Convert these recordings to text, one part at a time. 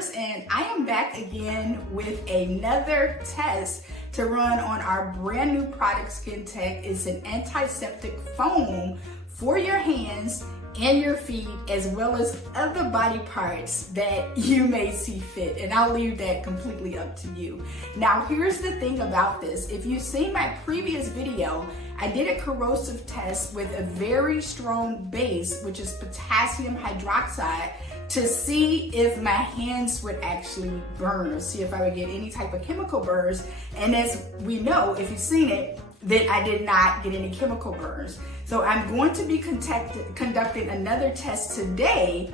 Distributors, and I am back again with another test to run on our brand new product, SkinTech. It's an antiseptic foam for your hands and your feet, as well as other body parts that you may see fit, and I'll leave that completely up to you. Now, here's the thing about this. If you've seen my previous video, I did a corrosive test with a very strong base, which is potassium hydroxide, to see if my hands would actually burn or see if I would get any type of chemical burns. And as we know, if you've seen it, then I did not get any chemical burns. So I'm going to be conducting another test today,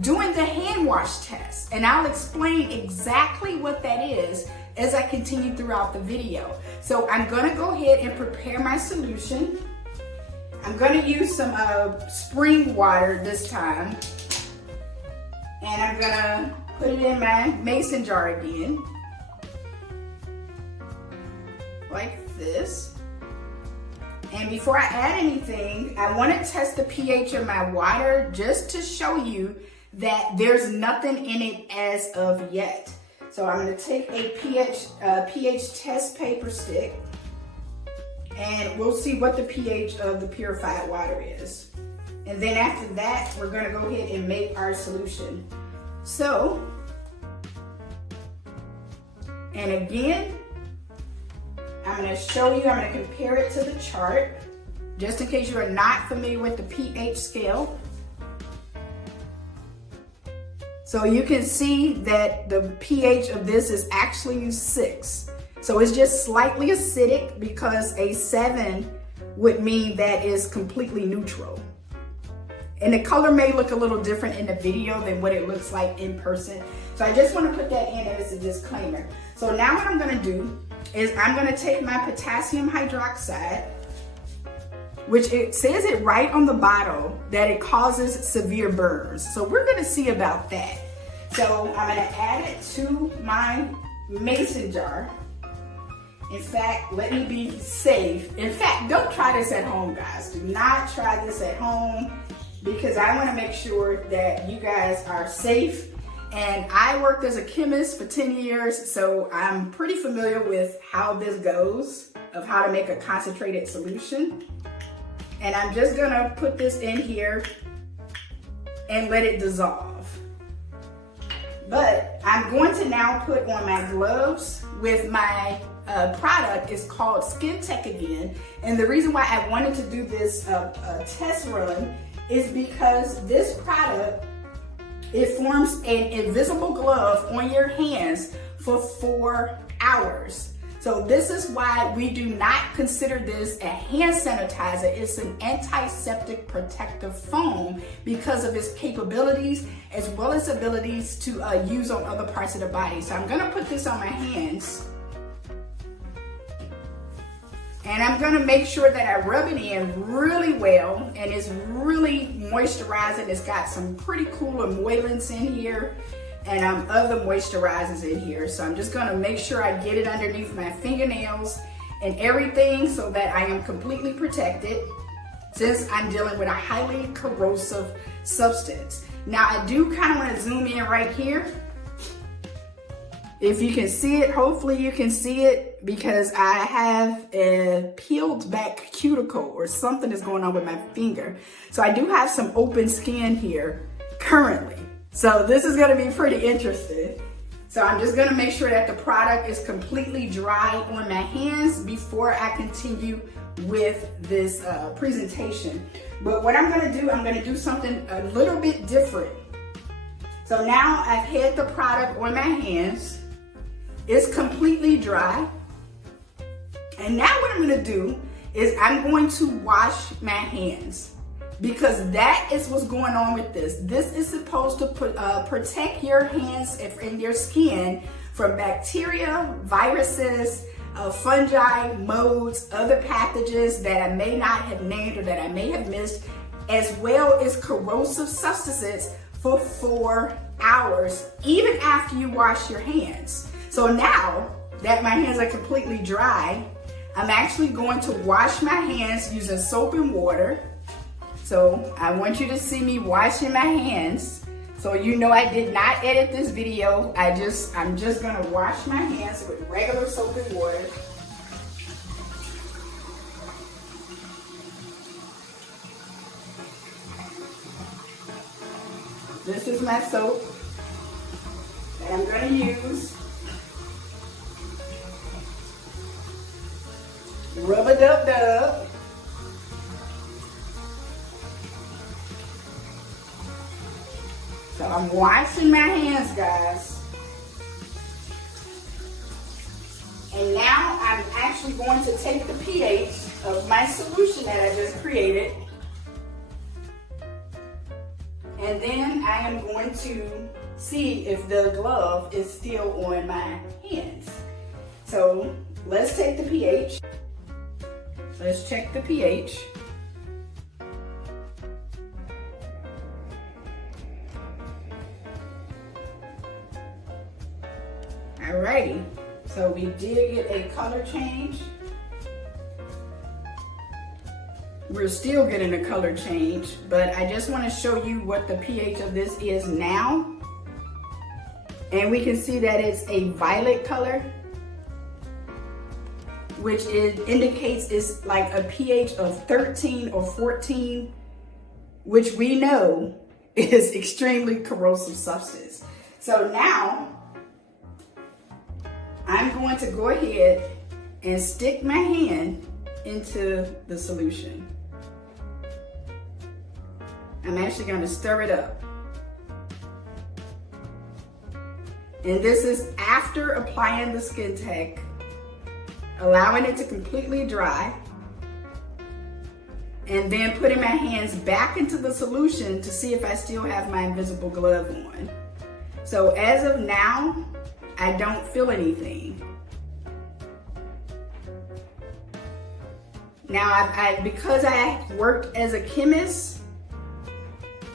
doing the hand wash test. And I'll explain exactly what that is as I continue throughout the video. So I'm gonna go ahead and prepare my solution. I'm gonna use some spring water this time. And I'm gonna put it in my mason jar again, like this. And before I add anything, I want to test the pH of my water just to show you that there's nothing in it as of yet. So I'm going to take a pH test paper stick, and we'll see what the pH of the purified water is. And then after that, we're going to go ahead and make our solution. So, and again, I'm going to show you, I'm going to compare it to the chart, just in case you are not familiar with the pH scale. So you can see that the pH of this is actually 6. So it's just slightly acidic, because a 7 would mean that is completely neutral. And the color may look a little different in the video than what it looks like in person. So I just want to put that in as a disclaimer. So now what I'm going to do is I'm going to take my potassium hydroxide, which it says it right on the bottle that it causes severe burns. So we're going to see about that. So I'm going to add it to my mason jar. In fact, let me be safe. In fact, don't try this at home, guys. Do not try this at home, because I want to make sure that you guys are safe. And I worked as a chemist for 10 years, so I'm pretty familiar with how this goes, of how to make a concentrated solution. And I'm just gonna put this in here and let it dissolve. But I'm going to now put on my gloves with my product. Is called SkinTech again. And the reason why I wanted to do this test run is because this product, it forms an invisible glove on your hands for 4 hours. So this is why we do not consider this a hand sanitizer. It's an antiseptic protective foam, because of its capabilities as well as abilities to use on other parts of the body. So I'm gonna put this on my hands. And I'm gonna make sure that I rub it in really well, and it's really moisturizing. It's got some pretty cool emollients in here, and other moisturizers in here. So I'm just gonna make sure I get it underneath my fingernails and everything, so that I am completely protected, since I'm dealing with a highly corrosive substance. Now I do kind of want to zoom in right here. If you can see it, hopefully you can see it, because I have a peeled back cuticle or something is going on with my finger. So I do have some open skin here currently. So this is gonna be pretty interesting. So I'm just gonna make sure that the product is completely dry on my hands before I continue with this presentation. But what I'm gonna do something a little bit different. So now I've had the product on my hands. It's completely dry. And now what I'm gonna do is I'm going to wash my hands, because that is what's going on with this. This is supposed to protect your hands and your skin from bacteria, viruses, fungi, molds, other pathogens that I may not have named or that I may have missed, as well as corrosive substances for 4 hours, even after you wash your hands. So now that my hands are completely dry, I'm actually going to wash my hands using soap and water. So I want you to see me washing my hands. So you know I did not edit this video. I'm just gonna wash my hands with regular soap and water. This is my soap that I'm gonna use. Rub-a-dub-dub. So I'm washing my hands, guys. And now I'm actually going to take the pH of my solution that I just created. And then I am going to see if the glove is still on my hands. So let's take the pH. Let's check the pH. Alrighty, so we did get a color change. We're still getting a color change, but I just want to show you what the pH of this is now. And we can see that it's a violet color, which indicates it's like a pH of 13 or 14, which we know is extremely corrosive substance. So now I'm going to go ahead and stick my hand into the solution. I'm actually going to stir it up. And this is after applying the SkinTech, allowing it to completely dry, and then putting my hands back into the solution to see if I still have my invisible glove on. So as of now, I don't feel anything. Now, because I worked as a chemist,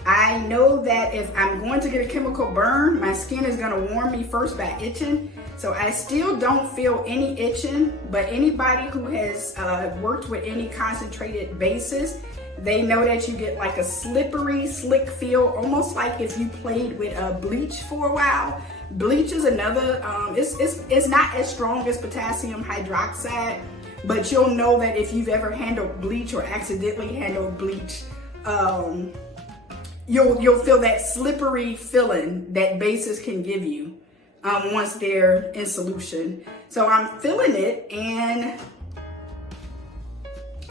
I know that if I'm going to get a chemical burn, my skin is going to warn me first by itching. So I still don't feel any itching, but anybody who has worked with any concentrated bases, they know that you get like a slippery, slick feel, almost like if you played with bleach for a while. Bleach is another, it's not as strong as potassium hydroxide, but you'll know that if you've ever handled bleach or accidentally handled bleach, you'll feel that slippery feeling that bases can give you once they're in solution. So I'm feeling it and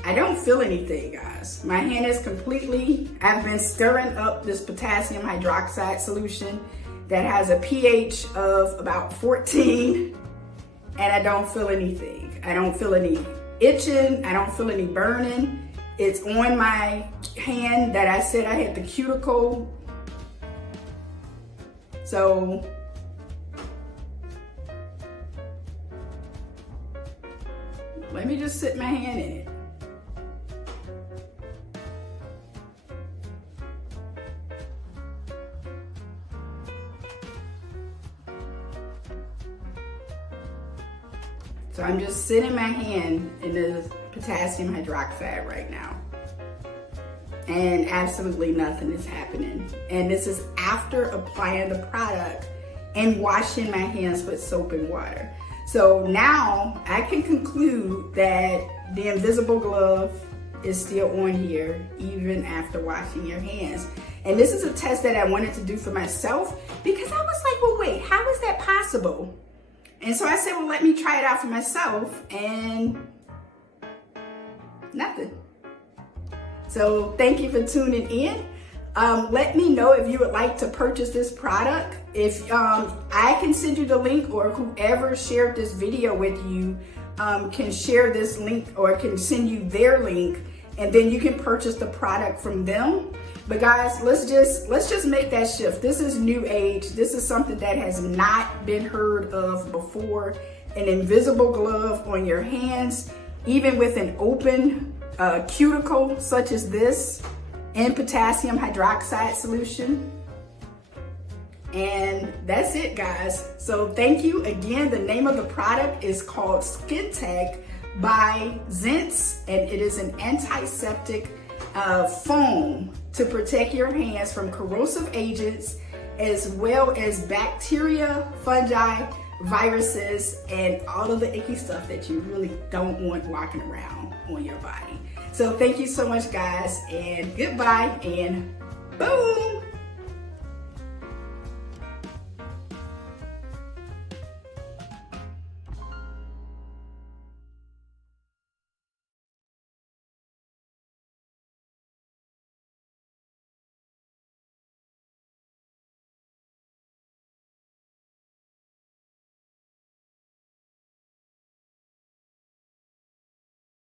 I don't feel anything, guys. My hand is completely, I've been stirring up this potassium hydroxide solution that has a pH of about 14 and I don't feel anything. I don't feel any itching, I don't feel any burning. It's on my hand that I said I had the cuticle. So let me just sit my hand in it. So I'm just sitting my hand in the potassium hydroxide right now. And absolutely nothing is happening. And this is after applying the product and washing my hands with soap and water. So now I can conclude that the invisible glove is still on here even after washing your hands. And this is a test that I wanted to do for myself because I was like, well, wait, how is that possible? And so I said, well, let me try it out for myself, and nothing. So thank you for tuning in. Let me know if you would like to purchase this product. If I can send you the link, or whoever shared this video with you can share this link or can send you their link, and then you can purchase the product from them. But guys, let's just make that shift. This is new age. This is something that has not been heard of before. An invisible glove on your hands, even with an open cuticle such as this, and potassium hydroxide solution. And that's it, guys. So thank you again. The name of the product is called SkinTech by Zents, and it is an antiseptic foam to protect your hands from corrosive agents as well as bacteria, fungi, viruses, and all of the icky stuff that you really don't want walking around on your body. So thank you so much, guys, and goodbye, and boom!